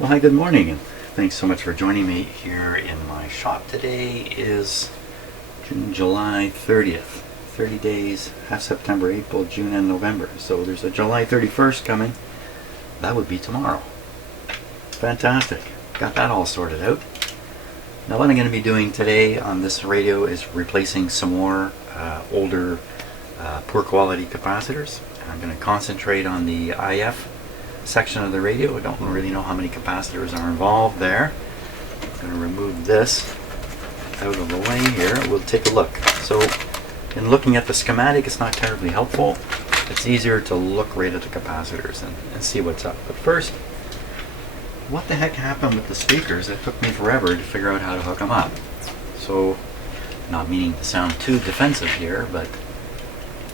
Well, hi, good morning, and thanks so much for joining me here in my shop. Today is July 30th. 30 days, half September, April, June, and November. So there's a July 31st coming. That would be tomorrow. Fantastic. Got that all sorted out. Now what I'm going to be doing today on this radio is replacing some more older, poor quality capacitors. I'm going to concentrate on the IF section of the radio. I don't really know how many capacitors are involved there. I'm going to remove this out of the way here. We'll take a look. So in looking at the schematic, it's not terribly helpful. It's easier to look right at the capacitors and see what's up. But first, what the heck happened with the speakers? It took me forever to figure out how to hook them up. So, not meaning to sound too defensive here, but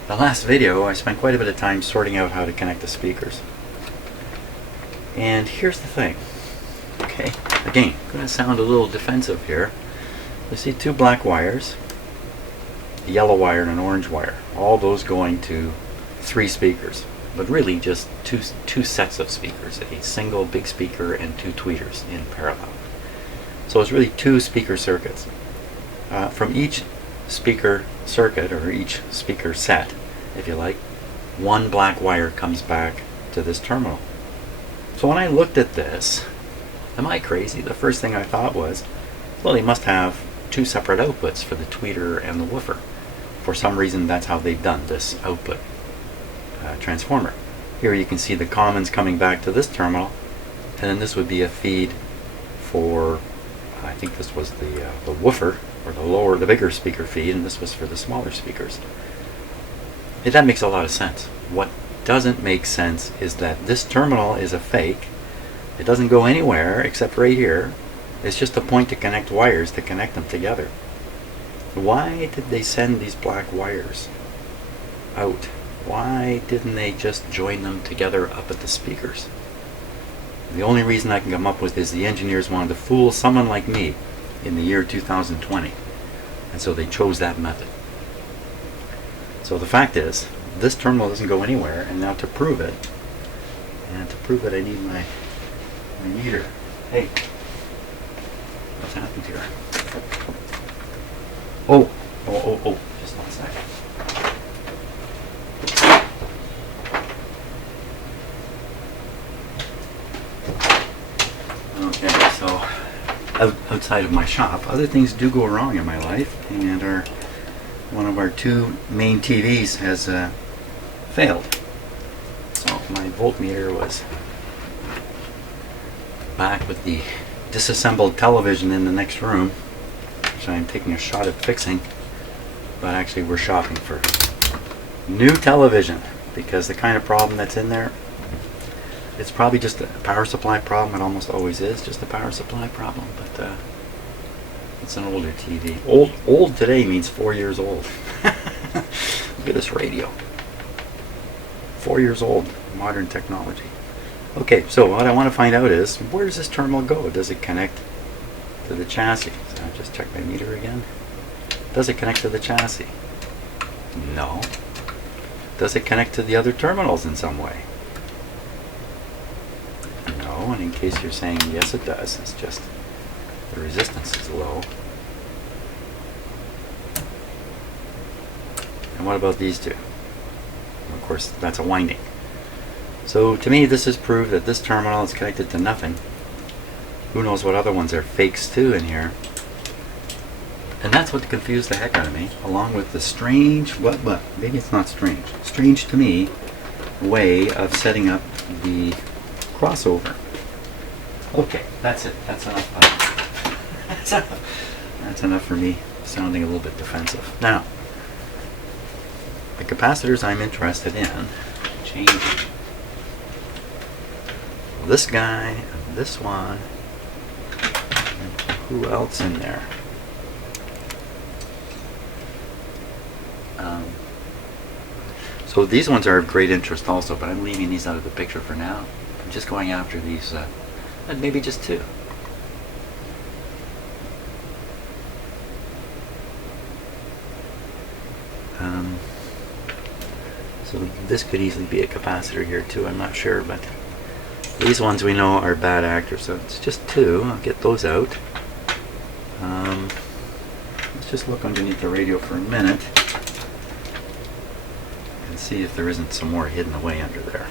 the last video I spent quite a bit of time sorting out how to connect the speakers. And here's the thing. Okay, again, I'm going to sound a little defensive here. You see two black wires, a yellow wire and an orange wire. All those going to three speakers, but really just two sets of speakers, a single big speaker and two tweeters in parallel. So it's really two speaker circuits. From each speaker circuit, or each speaker set, if you like, one black wire comes back to this terminal. So when I looked at this, am I crazy? The first thing I thought was, well, they must have two separate outputs for the tweeter and the woofer. For some reason, that's how they've done this output transformer. Here you can see the commons coming back to this terminal, and then this would be a feed for, I think this was the woofer, or the bigger speaker feed, and this was for the smaller speakers. That makes a lot of sense. What doesn't make sense is that this terminal is a fake. It doesn't go anywhere except right here. It's just a point to connect wires to connect them together. Why did they send these black wires out? Why didn't they just join them together up at the speakers? The only reason I can come up with is the engineers wanted to fool someone like me in the year 2020, and so they chose that method. So the fact is, this terminal doesn't go anywhere, and now to prove it, I need my meter. Hey, what's happened here? Oh, just one second. Okay, so outside of my shop, other things do go wrong in my life, and one of our two main TVs has failed. So my voltmeter was back with the disassembled television in the next room, which I'm taking a shot at fixing, but actually we're shopping for new television, because the kind of problem that's in there, it's probably just a power supply problem. It almost always is just a power supply problem, but it's an older TV. Old today means 4 years old. Look at this radio. 4 years old, modern technology. Okay, so what I want to find out is, where does this terminal go? Does it connect to the chassis? So I'll just check my meter again. Does it connect to the chassis? No. Does it connect to the other terminals in some way? No, and in case you're saying yes it does, it's just the resistance is low. And what about these two? Of course, that's a winding. So to me, this has proved that this terminal is connected to nothing. Who knows what other ones are fakes too in here. And that's what confused the heck out of me, along with the strange, maybe it's not strange to me, way of setting up the crossover. Okay, that's it. That's enough. That's enough for me sounding a little bit defensive. Now, the capacitors I'm interested in, changing this guy, and this one, and who else in there? So these ones are of great interest also, but I'm leaving these out of the picture for now. I'm just going after these, maybe just two. So this could easily be a capacitor here too, I'm not sure, but These ones we know are bad actors, so it's just two. I'll get those out. Let's just look underneath the radio for a minute and see if there isn't some more hidden away under there.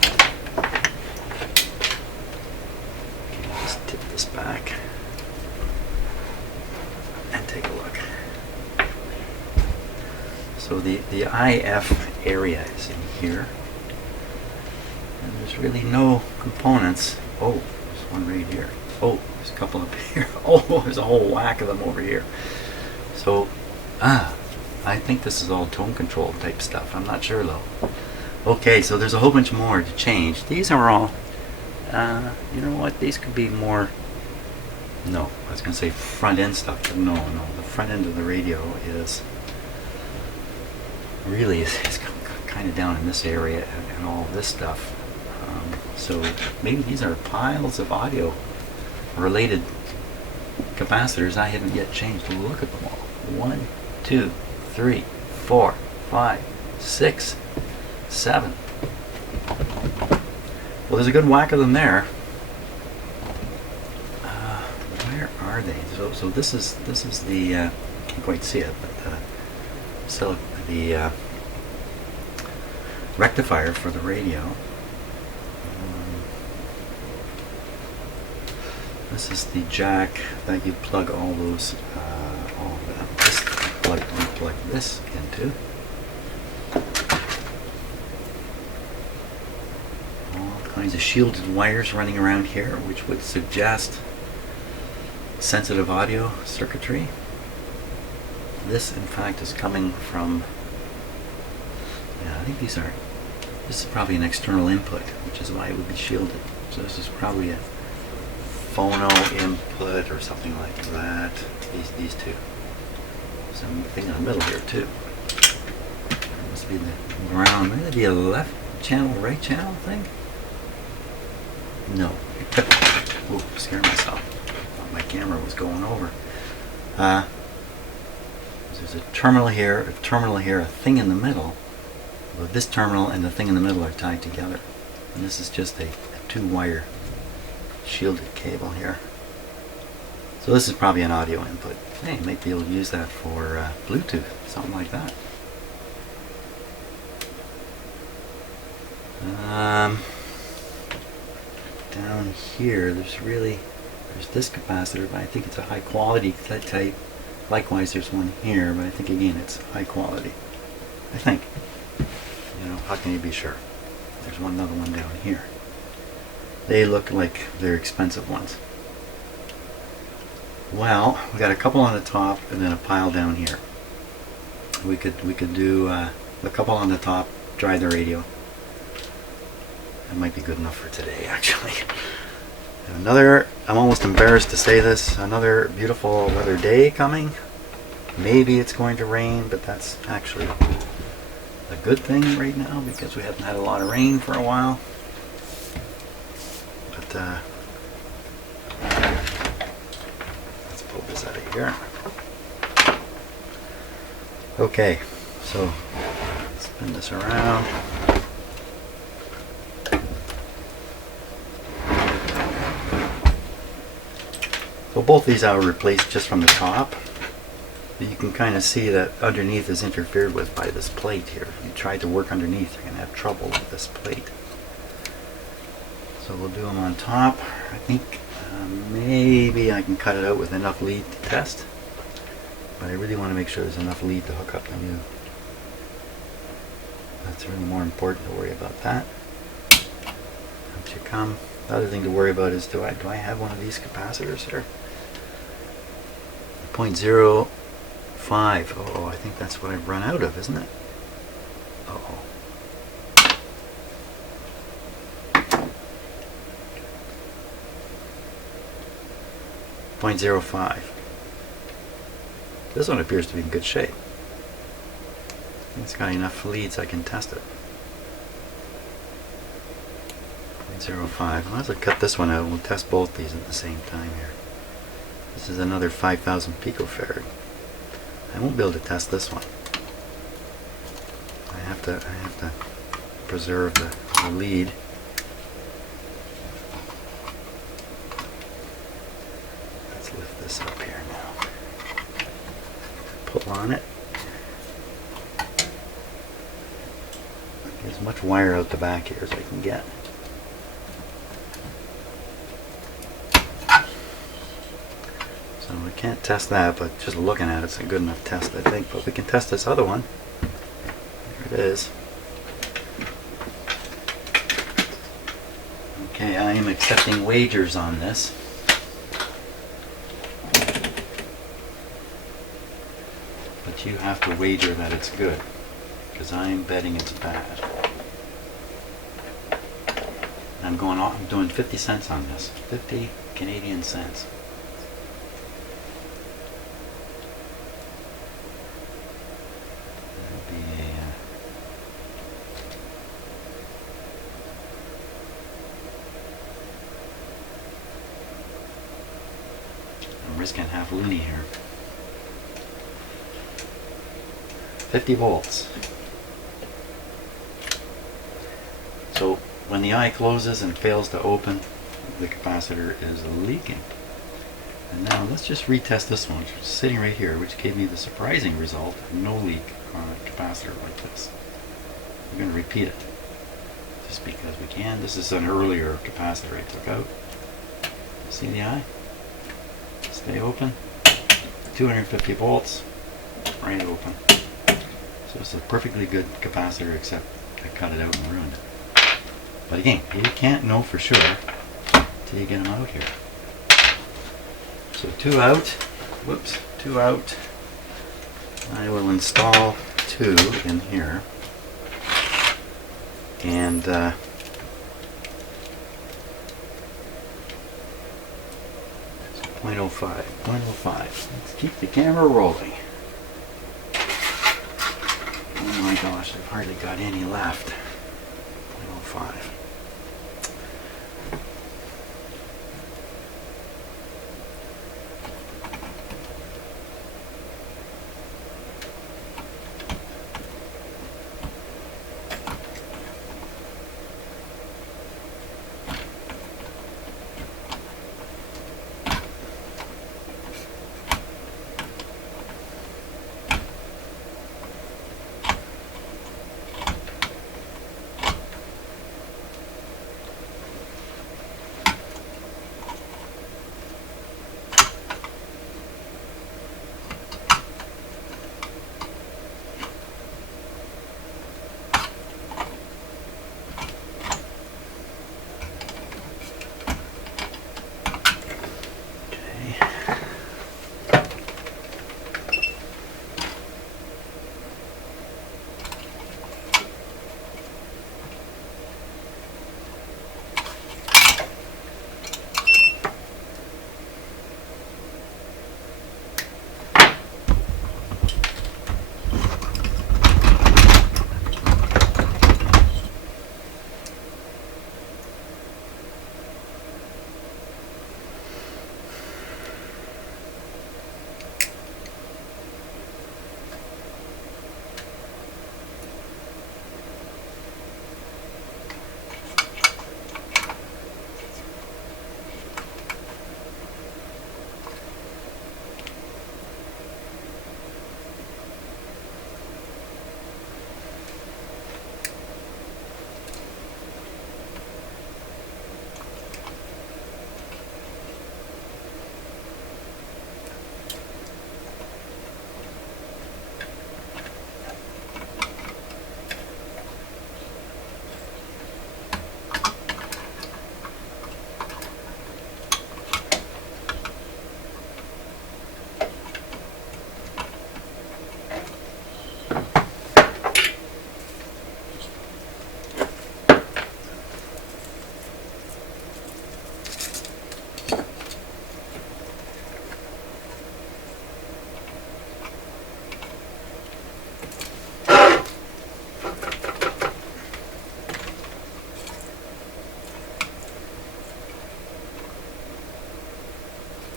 Okay, just tip this back and take a look. So the IF area is in here. And there's really no components. Oh, there's one right here. Oh, there's a couple up here. Oh, there's a whole whack of them over here. So, I think this is all tone control type stuff. I'm not sure though. Okay, so there's a whole bunch more to change. These are all, you know what? These could be more, no, I was going to say front end stuff, but no, the front end of the radio is really is kind of down in this area and all this stuff. So maybe these are piles of audio related capacitors I haven't yet changed. Look at them all. 1, 2, 3, 4, 5, 6, 7. Well, there's a good whack of them there. Where are they? So this is the can't quite see it, but the rectifier for the radio. This is the jack that you plug all those, this plug you plug this into. All kinds of shielded wires running around here, which would suggest sensitive audio circuitry. This, in fact, is coming from, yeah, I think this is probably an external input, which is why it would be shielded. So this is probably a phono input or something like that. These two. Something in the middle here too. That must be the ground. Maybe that'd be a left channel, right channel thing? No. Ooh, scared myself. Thought my camera was going over. There's a terminal here, a thing in the middle. Well, this terminal and the thing in the middle are tied together. And this is just a 2-wire shielded cable here. So this is probably an audio input. Hey, you might be able to use that for Bluetooth, something like that. Down here, there's this capacitor, but I think it's a high quality type. Likewise, there's one here, but I think again it's high quality. I think. You know, how can you be sure? There's another one down here. They look like they're expensive ones. Well, we got a couple on the top and then a pile down here. We could do a couple on the top, dry the radio. That might be good enough for today, actually. Another, I'm almost embarrassed to say this, another beautiful weather day coming. Maybe it's going to rain, but that's actually a good thing right now because we haven't had a lot of rain for a while. But let's pull this out of here. Okay, so spin this around. So both these I'll replace just from the top. You can kind of see that underneath is interfered with by this plate here. If you try to work underneath, you're going to have trouble with this plate. So we'll do them on top. I think maybe I can cut it out with enough lead to test. But I really want to make sure there's enough lead to hook up the new. That's really more important to worry about that. Once you come, the other thing to worry about is do I have one of these capacitors here? 0.05. Oh, I think that's what I've run out of, isn't it? Uh-oh. .05. This one appears to be in good shape. It's got enough leads I can test it. 0.05. I might as well cut this one out. We'll test both these at the same time here. This is another 5,000 picofarad. I won't be able to test this one. I have to preserve the lead. lift this up here now. Pull on it. Get as much wire out the back here as I can get. So we can't test that, but just looking at it's a good enough test, I think. But we can test this other one. There it is. Okay, I am accepting wagers on this. But you have to wager that it's good, because I'm betting it's bad. I'm doing 50 cents on this. 50 Canadian cents. I'm risking half loony here. 50 volts. So when the eye closes and fails to open, the capacitor is leaking. And now let's just retest this one, which is sitting right here, which gave me the surprising result of no leak on a capacitor like this. I'm going to repeat it just because we can. This is an earlier capacitor I took out. See the eye? Stay open. 250 volts, right open. So it's a perfectly good capacitor, except I cut it out and ruined it. But again, you can't know for sure till you get them out here. So 2 out, whoops, 2 out. I will install 2 in here. And 0.05. Let's keep the camera rolling. Oh my gosh, I've hardly got any left. 0.05.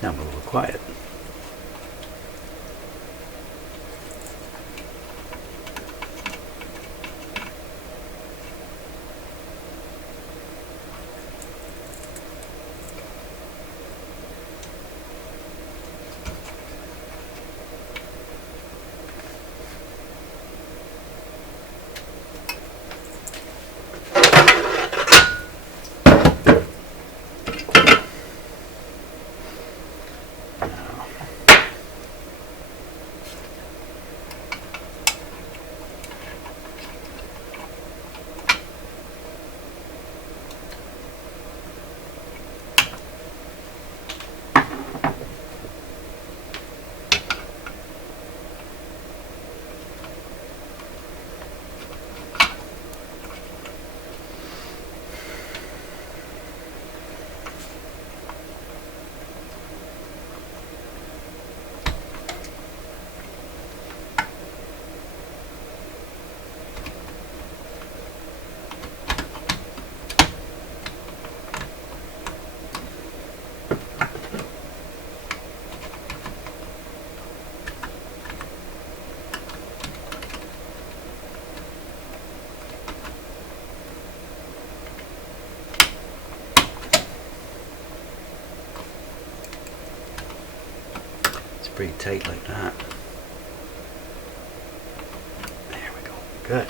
Now I'm a little quiet. pretty tight like that. There we go. Good.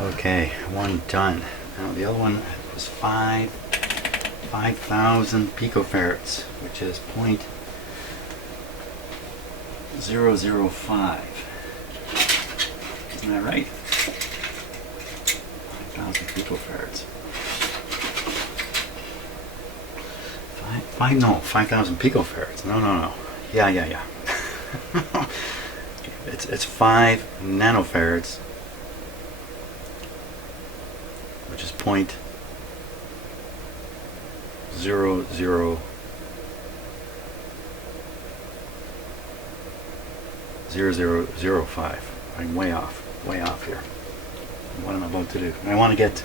Okay, one done. Now the other one was 5,000 picofarads, which is 0.005. Isn't that right? 5,000 picofarads. 5,000 picofarads. No. Yeah. It's 5 nanofarads, which is 0.0005. I'm way off here. What am I about to do? I want to get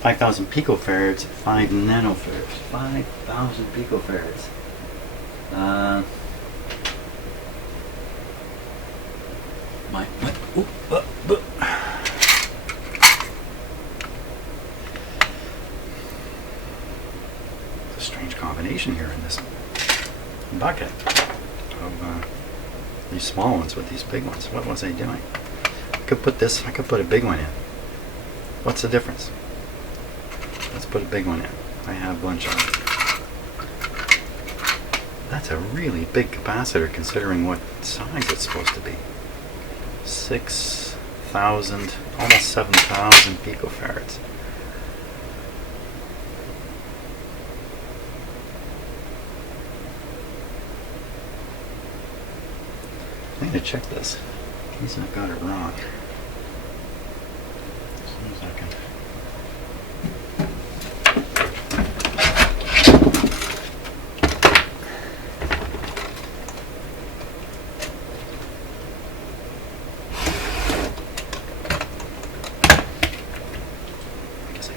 5,000 picofarads, 5 nanofarads. 5,000 picofarads. It's a strange combination here in this bucket of these small ones with these big ones. What was I doing? I could put a big one in. What's the difference? Let's put a big one in. I have a bunch of them. That's a really big capacitor considering what size it's supposed to be. 6,000, almost 7,000 picofarads. I need to check this in case I got it wrong. Just 1 second.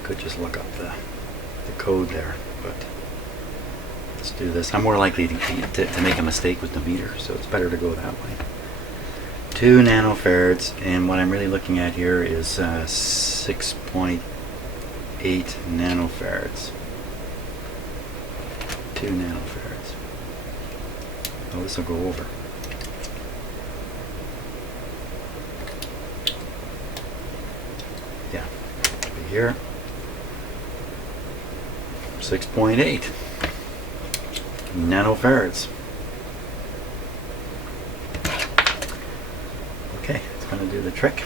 Could just look up the code there, but let's do this. I'm more likely to make a mistake with the meter, so it's better to go that way. 2 nanofarads, and what I'm really looking at here is 6.8 nanofarads. 2 nanofarads. Oh, this will go over. Yeah, it'll be here. 6.8 nanofarads. Okay, it's going to do the trick.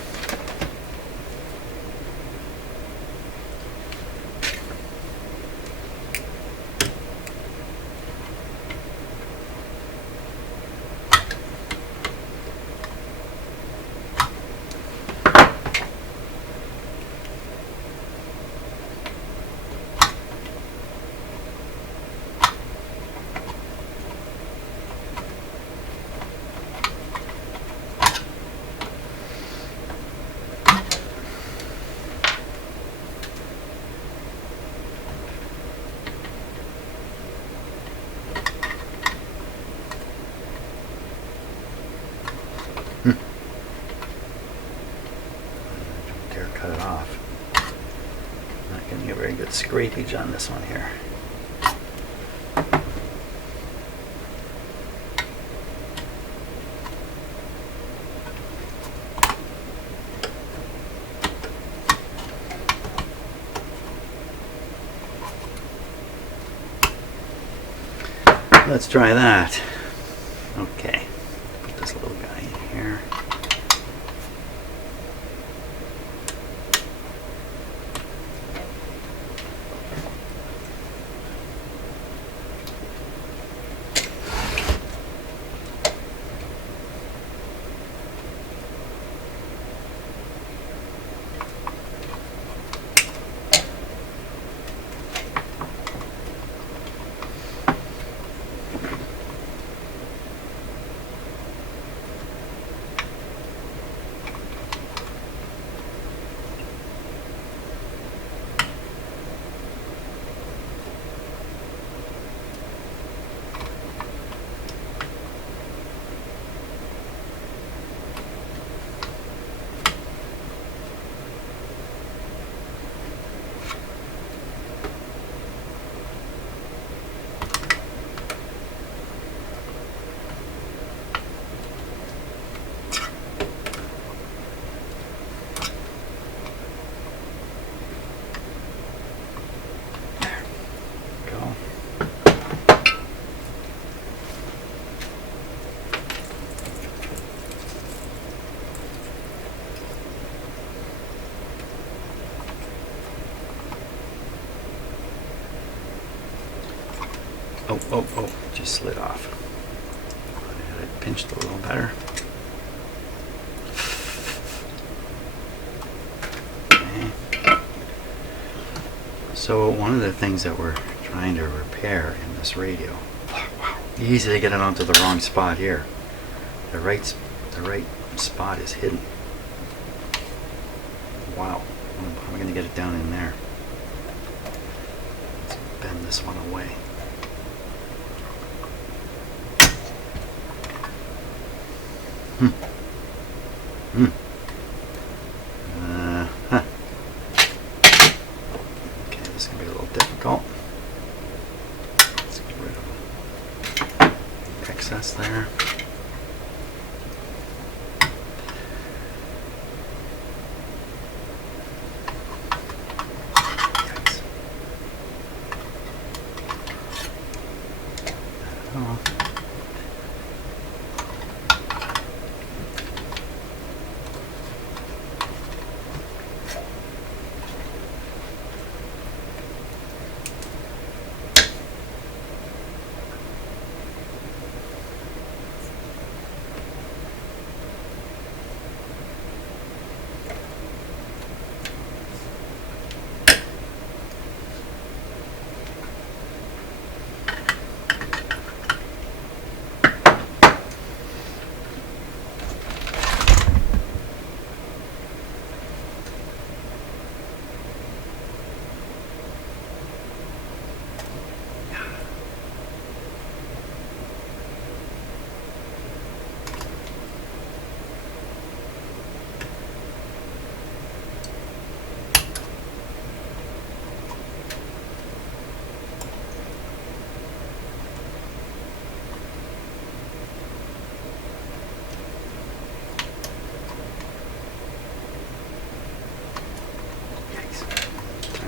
Cut it off. Not getting a very good scrapage on this one here. Let's try that. Okay, put this little guy in here. Oh, just slid off. I had it pinched a little better. Okay. So one of the things that we're trying to repair in this radio, wow, easy to get it onto the wrong spot here. The right spot is hidden. Wow, how am I going to get it down in there? Let's bend this one away. Okay, this is going to be a little difficult. Let's get rid of the excess there. Oh.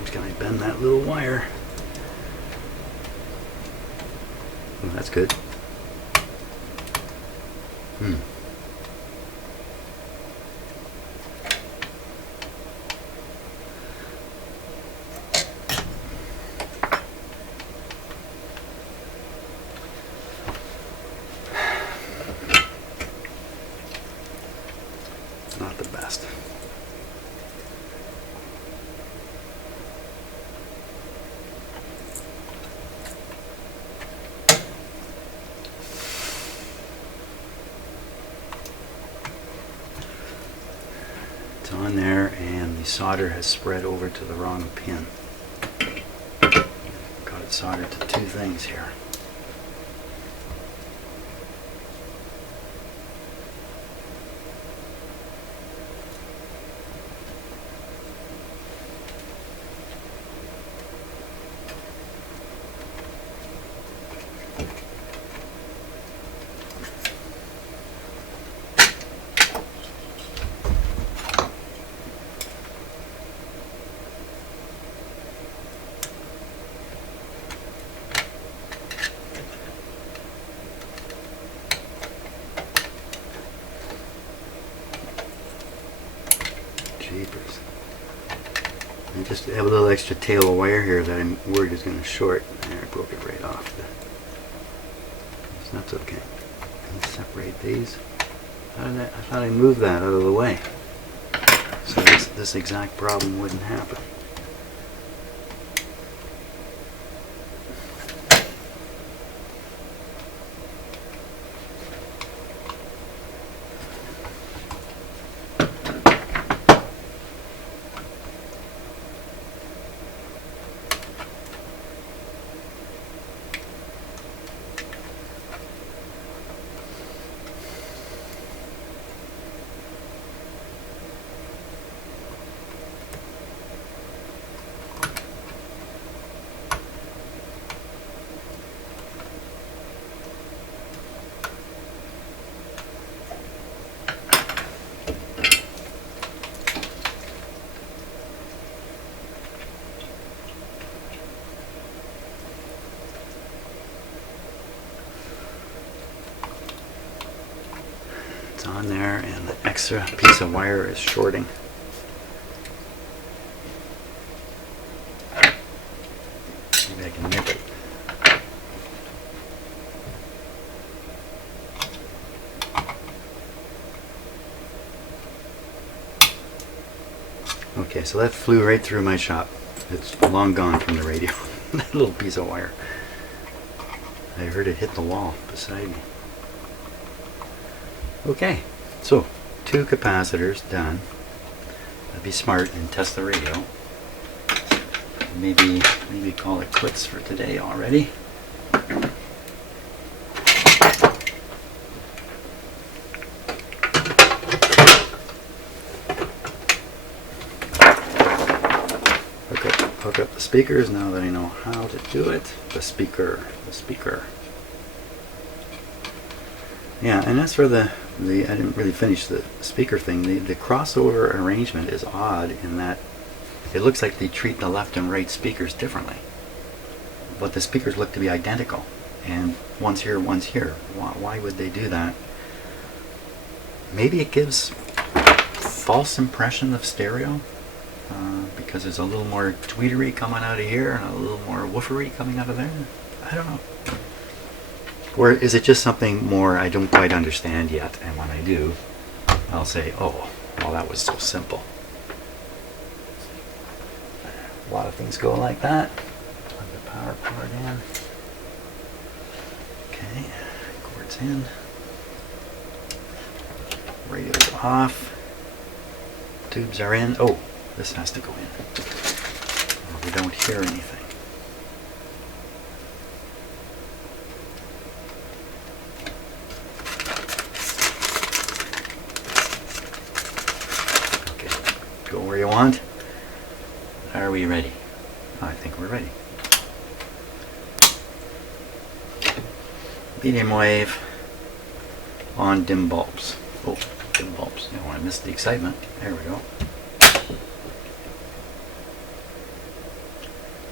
Can I bend that little wire? Oh, that's good. Not the best. On there, and the solder has spread over to the wrong pin. Got it soldered to two things here. Jeepers. I just have a little extra tail of wire here that I'm worried is going to short. There, I broke it right off. That's okay. Let's separate these. I thought I moved that out of the way, so this exact problem wouldn't happen. On there, and the extra piece of wire is shorting. Maybe I can nip it. Okay, so that flew right through my shop. It's long gone from the radio. That little piece of wire. I heard it hit the wall beside me. Okay, so 2 capacitors done. I'd be smart and test the radio. Maybe call it quits for today already. Hook up the speakers now that I know how to do it. The speaker. Yeah, and as for the I didn't really finish the speaker thing. The crossover arrangement is odd in that it looks like they treat the left and right speakers differently. But the speakers look to be identical. And one's here, one's here. Why would they do that? Maybe it gives false impression of stereo. Because there's a little more tweetery coming out of here and a little more woofery coming out of there. I don't know. Or is it just something more I don't quite understand yet, and when I do, I'll say, oh, well, that was so simple. A lot of things go like that. Plug the power cord in. Okay, cord's in. Radio's off. Tubes are in. Oh, this has to go in. Or we don't hear anything. Okay, go where you want. Are we ready? I think we're ready. Medium wave on dim bulbs. Oh, dim bulbs. I don't want to miss the excitement. There we go.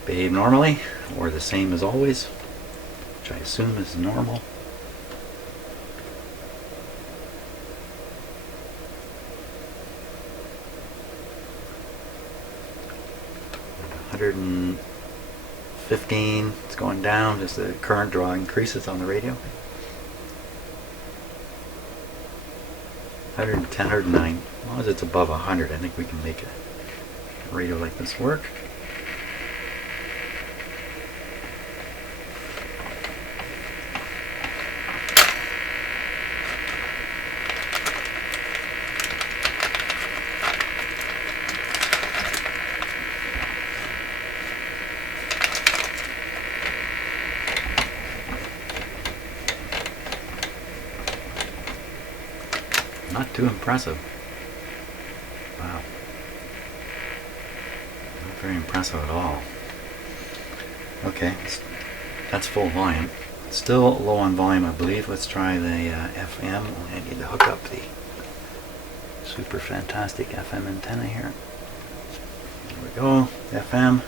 Behave normally, or the same as always, which I assume is normal. $115, it's going down as the current draw increases on the radio. 110, 109, as long as it's above 100, I think we can make a radio like this work. Not too impressive. Wow. Not very impressive at all. Okay, that's full volume. Still low on volume, I believe. Let's try the FM. I need to hook up the super fantastic FM antenna here. There we go. FM.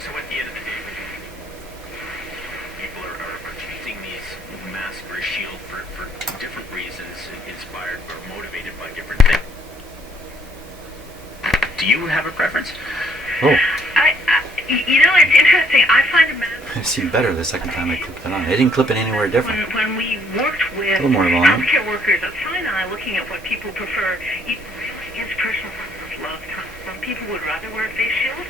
So at the end of the day, people are choosing these masks for a shield for different reasons, inspired or motivated by different things. Do you have a preference? Oh. You know, it's interesting. I find a mask. It seemed better the second time I clipped it on. I didn't clip it anywhere different. When we worked with healthcare workers at Sinai, looking at what people prefer, it really is personal preference. Love time. Some people would rather wear a face shield.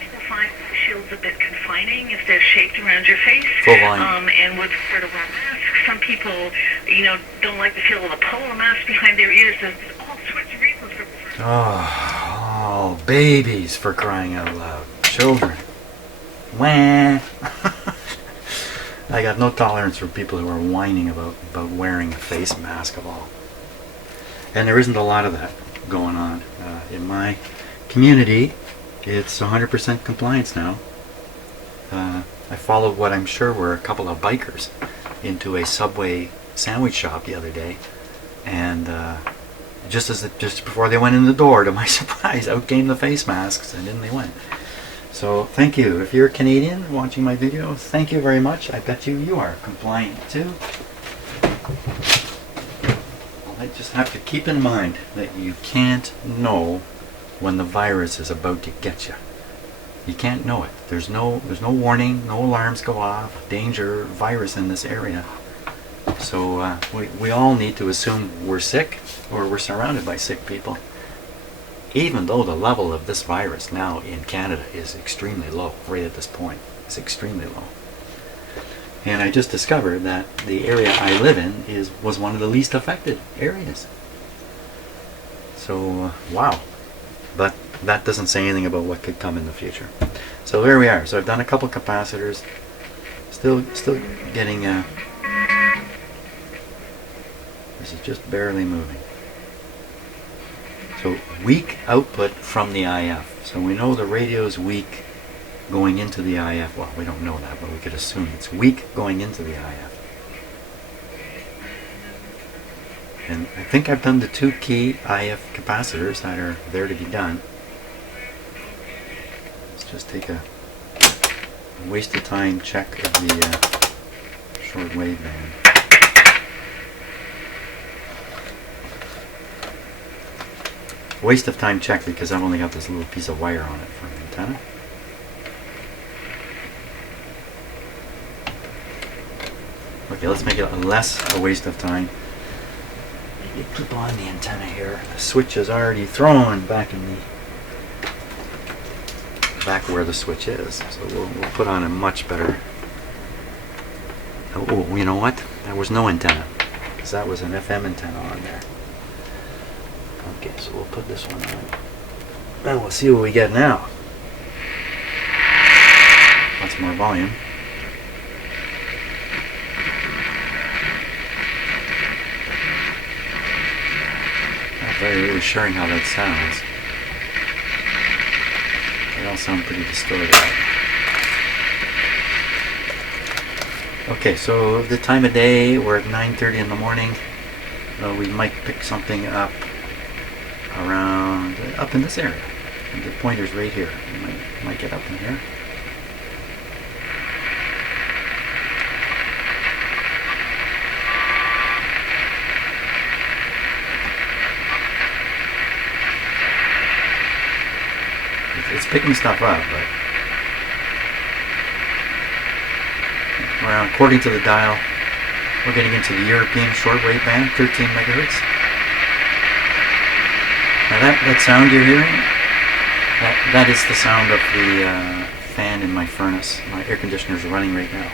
People find shields a bit confining if they're shaped around your face. Full volume. And would prefer to wear masks. Some people, don't like the feel of the pull of a mask behind their ears. There's all sorts of reasons for. Oh, babies, for crying out loud. Children. Wah. I got no tolerance for people who are whining about wearing a face mask of all. And there isn't a lot of that going on. In my community, it's 100% compliance now. I followed what I'm sure were a couple of bikers into a Subway sandwich shop the other day, and just before they went in the door, to my surprise, out came the face masks, and in they went. So thank you. If you're Canadian watching my video, thank you very much. I bet you are compliant too. I just have to keep in mind that you can't know when the virus is about to get you. You can't know it. There's no warning, no alarms go off, danger, virus in this area. So we all need to assume we're sick or we're surrounded by sick people. Even though the level of this virus now in Canada is extremely low, right at this point, it's extremely low. And I just discovered that the area I live in was one of the least affected areas. So, wow. But that doesn't say anything about what could come in the future. So there we are. So I've done a couple capacitors. Still getting... this is just barely moving. So weak output from the IF. So we know the radio is weak going into the IF. Well, we don't know that, but we could assume it's weak going into the IF. And I think I've done the 2 key IF capacitors that are there to be done. Let's just take a waste of time check of the shortwave band. Waste of time check because I've only got this little piece of wire on it for an antenna. Okay, let's make it less a waste of time. Maybe clip on the antenna here. The switch is already thrown back in the back where the switch is. So we'll put on a much better. Oh, you know what? There was no antenna because that was an FM antenna on there. Okay, so we'll put this one on. And we'll see what we get now. Lots more volume. Not very reassuring how that sounds. They all sound pretty distorted. Okay, so the time of day, we're at 9:30 in the morning. We might pick something up around up in this area. And the pointer's right here. You might get up in here. It's picking stuff up, but well, according to the dial, we're getting into the European shortwave band, 13 megahertz. Now that sound you're hearing, that is the sound of the fan in my furnace. My air conditioner is running right now.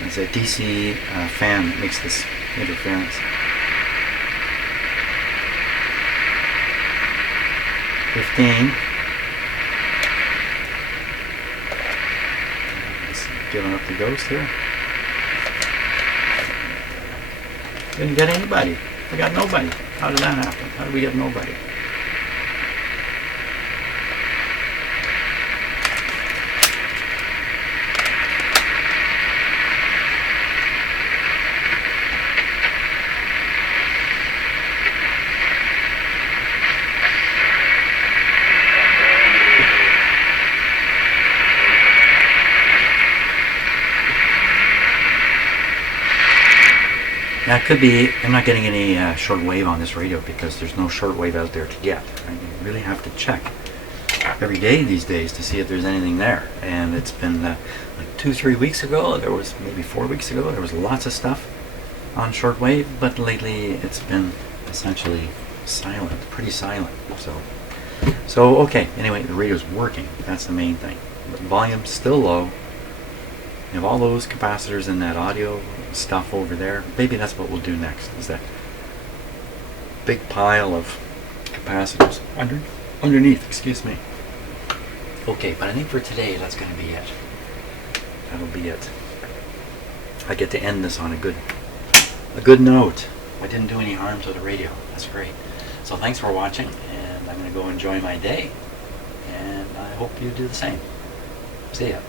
It's a DC fan that makes this interference. 15. It's giving up the ghost here. Didn't get anybody. We got nobody. How did that happen? How did we get nobody? That could be, I'm not getting any short wave on this radio because there's no short wave out there to get. Right? You really have to check every day these days to see if there's anything there. And it's been like 2-3 weeks ago, there was maybe 4 weeks ago, there was lots of stuff on short wave, but lately it's been essentially silent, pretty silent. So okay, anyway, the radio's working. That's the main thing. But volume's still low. You have all those capacitors in that audio stuff over there. Maybe that's what we'll do next, is that big pile of capacitors underneath, excuse me. Okay, but I think for today that's going to be it. That'll be it. I get to end this on a good note. I didn't do any harm to the radio. That's great. So thanks for watching, and I'm going to go enjoy my day, and I hope you do the same. See ya.